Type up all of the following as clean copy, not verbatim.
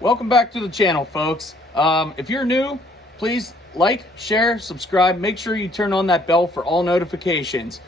Welcome back to the channel, folks. If you're new, please like, share, subscribe. Make sure you turn on that bell for all notifications.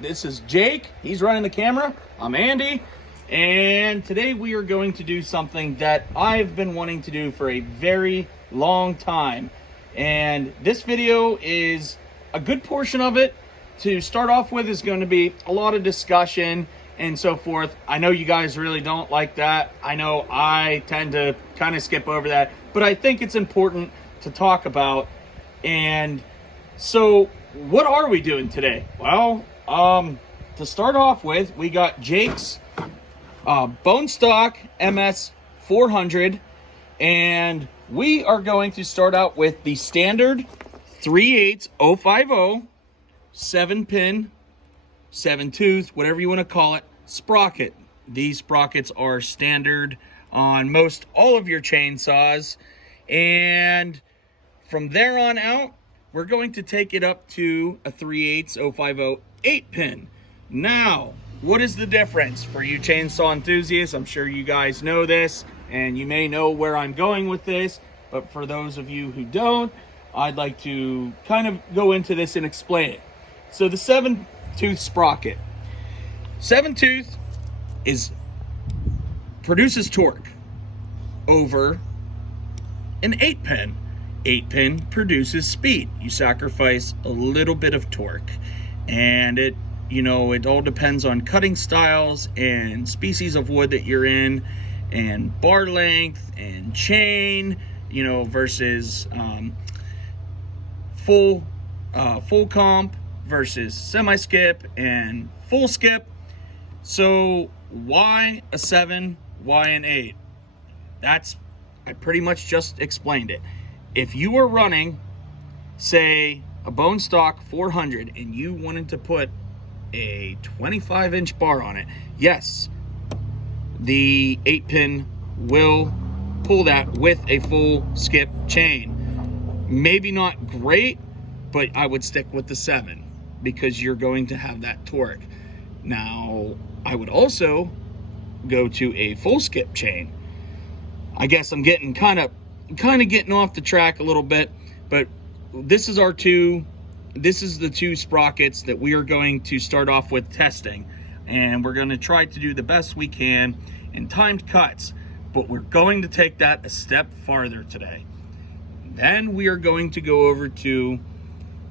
This is Jake. He's running the camera. I'm Andy. And today we are going to do something that I've been wanting to do for a very long time. And this video is a good portion of it. To start off with is going to be a lot of discussion and so forth. I know you guys really don't like that. I know I tend to kind of skip over that, but I think it's important to talk about. And so what are we doing today? Well, to start off with, we got Jake's bone stock MS 400, and we are going to start out with the standard 3/8 050 7-pin, 7-tooth, whatever you want to call it, sprocket. These sprockets are standard on most all of your chainsaws. And from there on out, we're going to take it up to a 3/8 050 8-pin. Now, what is the difference for you chainsaw enthusiasts? I'm sure you guys know this, and you may know where I'm going with this, but for those of you who don't, I'd like to kind of go into this and explain it. So the 7-tooth sprocket. 7-tooth produces torque over an 8-pin. 8-pin produces speed. You sacrifice a little bit of torque. And it all depends on cutting styles and species of wood that you're in, and bar length and chain, versus full comp versus semi-skip and full skip. So why a 7, why an 8? I pretty much just explained it. If you were running, say, a bone stock 400 and you wanted to put a 25-inch bar on it, yes, the 8-pin will pull that with a full skip chain. Maybe not great, but I would stick with the 7 because you're going to have that torque. Now, I would also go to a full skip chain. I guess I'm getting kind of getting off the track a little bit, but this is the two sprockets that we are going to start off with testing, and we're going to try to do the best we can in timed cuts, but we're going to take that a step farther today. Then we are going to go over to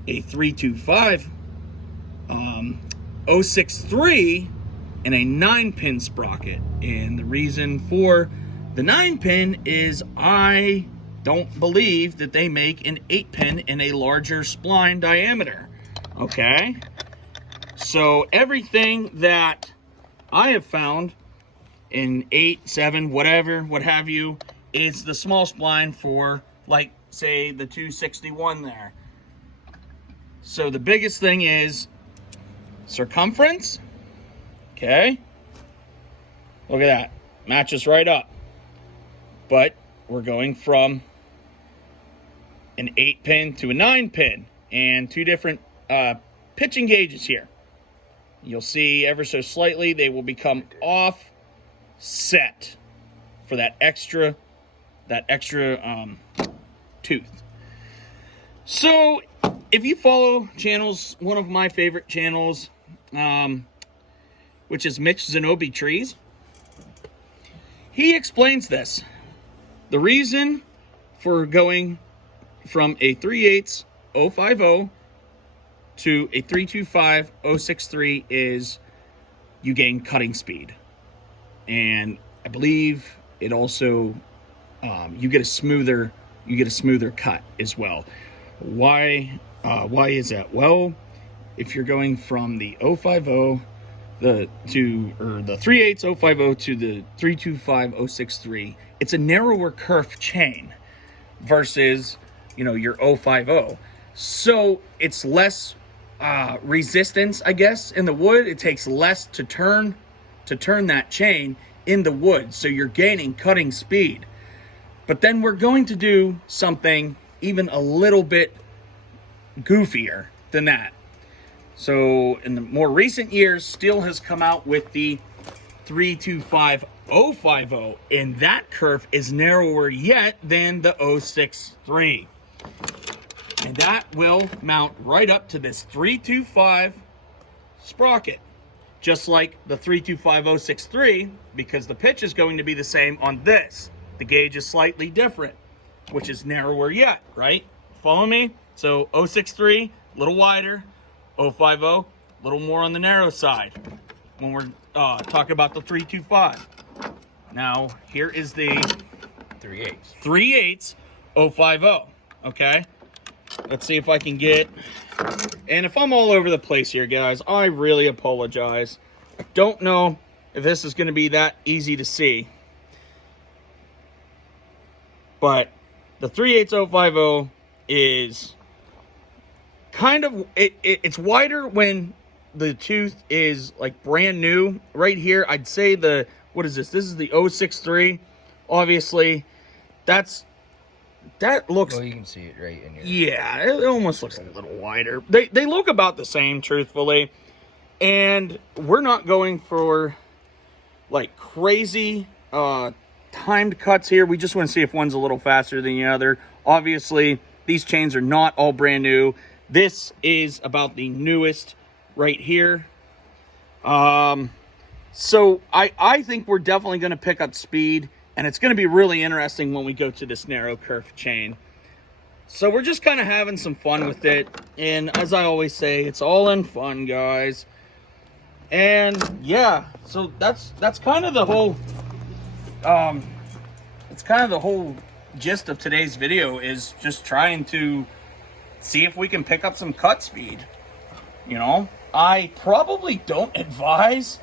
a 325 063 and a 9-pin sprocket. And the reason for the 9-pin is I don't believe that they make an 8-pin in a larger spline diameter. Okay? So everything that I have found in 8, 7, whatever, what have you, is the small spline for, like, say, the 261 there. So the biggest thing is circumference. Okay. Look at that. Matches right up. But we're going from an 8-pin to a 9-pin, and two different pitching gauges here. You'll see ever so slightly they will become offset for that extra tooth. So if you follow channels, one of my favorite channels, which is Mitch Zenobi Trees, he explains this. The reason for going from a 3/8 050 to a 325 063 is you gain cutting speed, and I believe it also you get a smoother cut as well. Why is that? Well, if you're going from the 050 the 3/8 050 to the 325 063, it's a narrower kerf chain versus your 050. So it's less resistance, I guess, in the wood. It takes less to turn that chain in the wood, so you're gaining cutting speed. But then we're going to do something even a little bit goofier than that. So in the more recent years, Stihl has come out with the 325050, and that kerf is narrower yet than the 063. And that will mount right up to this 325 sprocket, just like the 325063, because the pitch is going to be the same on this. The gauge is slightly different, which is narrower yet, right? Follow me? So 063, a little wider, 050, a little more on the narrow side when we're talking about the 325. Now, here is the 3/8 050, okay? Let's see if I can get, and if I'm all over the place here, guys, I really apologize. I don't know if this is going to be that easy to see, but the 3/8 050 is kind of, it's wider when the tooth is like brand new. Right here, I'd say the, what is this? This is the 063. Obviously, that looks, well, you can see it right in here. Yeah, it almost looks a little wider. They look about the same, truthfully. And we're not going for like crazy timed cuts here. We just want to see if one's a little faster than the other. Obviously, these chains are not all brand new. This is about the newest right here. So I think we're definitely going to pick up speed, and it's going to be really interesting when we go to this narrow kerf chain. So we're just kind of having some fun with it, and as I always say, it's all in fun, guys. And yeah, so that's kind of the whole it's kind of the whole gist of today's video, is just trying to see if we can pick up some cut speed. You know, I probably don't advise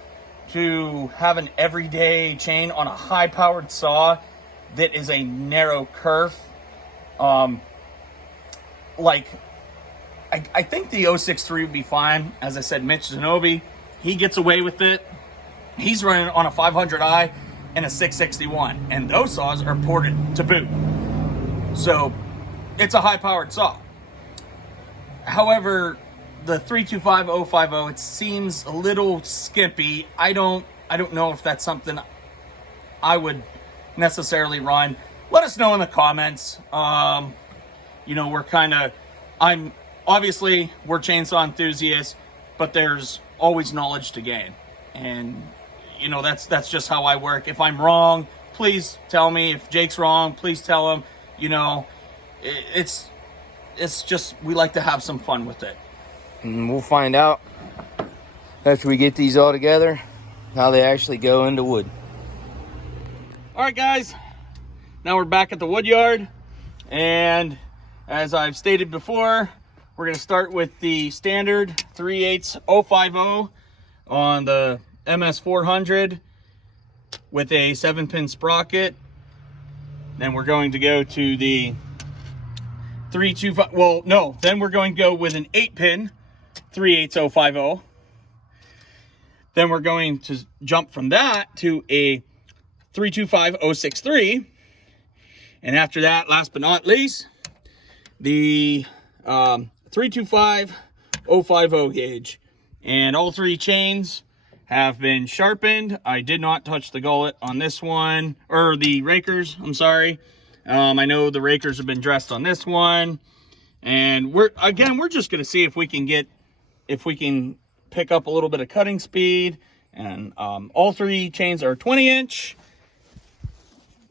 to have an everyday chain on a high-powered saw that is a narrow kerf. Like, I think the 063 would be fine. As I said, Mitch Zanobi, he gets away with it. He's running on a 500i and a 661, and those saws are ported to boot. So it's a high-powered saw. However, the 325050, it seems a little skimpy. I don't know if that's something I would necessarily run. Let us know in the comments. You know, we're chainsaw enthusiasts, but there's always knowledge to gain. And, you know, that's just how I work. If I'm wrong, please tell me. If Jake's wrong, please tell him. You know, it's just, we like to have some fun with it. And we'll find out after we get these all together how they actually go into wood. All right, guys, now we're back at the wood yard, and as I've stated before, we're going to start with the standard 3/8 050 on the MS400 with a 7-pin sprocket. Then we're going to go to the 325, well, no, then we're going to go with an 8-pin 3/8 050. Then we're going to jump from that to a 325 063. And after that, last but not least, the 325 050 gauge. And all three chains have been sharpened. I did not touch the gullet on this one, or the rakers, I'm sorry. I know the rakers have been dressed on this one. And we're just gonna see if we can pick up a little bit of cutting speed. And all three chains are 20-inch.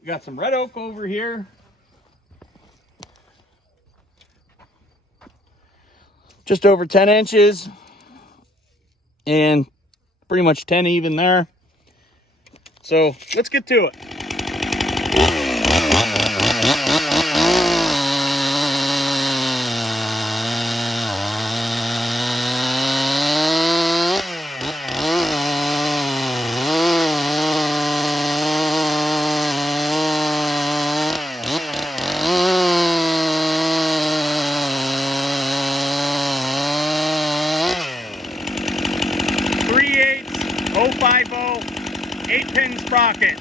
We got some red oak over here. Just over 10 inches. And pretty much 10 even there. So let's get to it. Oh, 50 8-pin sprocket.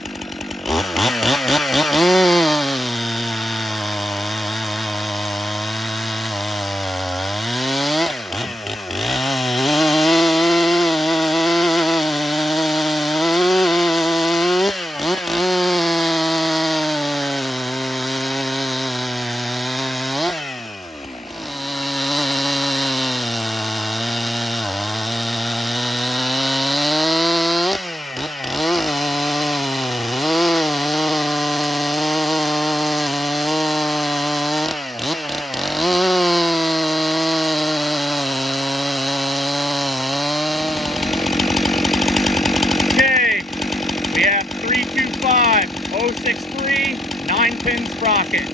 063 9-pin sprocket.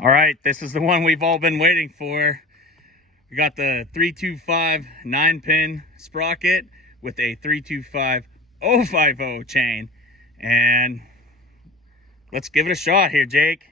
All right, this is the one we've all been waiting for. We got the 325 9-pin sprocket with a 325 050 chain. And let's give it a shot here, Jake.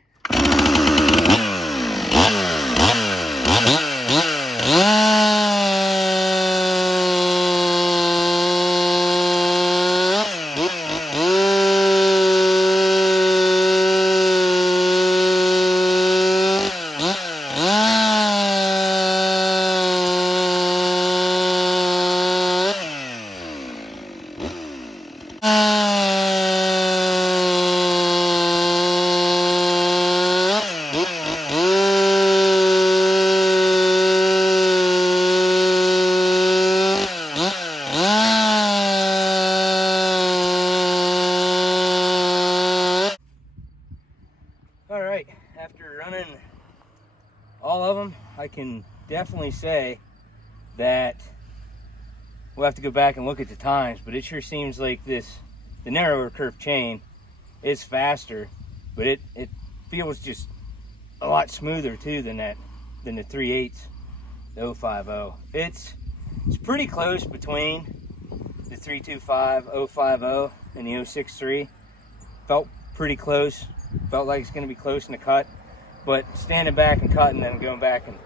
All right, after running all of them, I can definitely say that we'll have to go back and look at the times, but it sure seems like the narrower kerf chain is faster, but it feels just a lot smoother too than the 3/8 050. It's pretty close between the 325 050 and the 063. Felt pretty close. Felt like it's going to be close in the cut, but standing back and cutting and going back and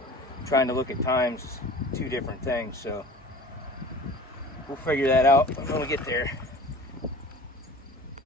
trying to look at times is two different things. So we'll figure that out when we get there.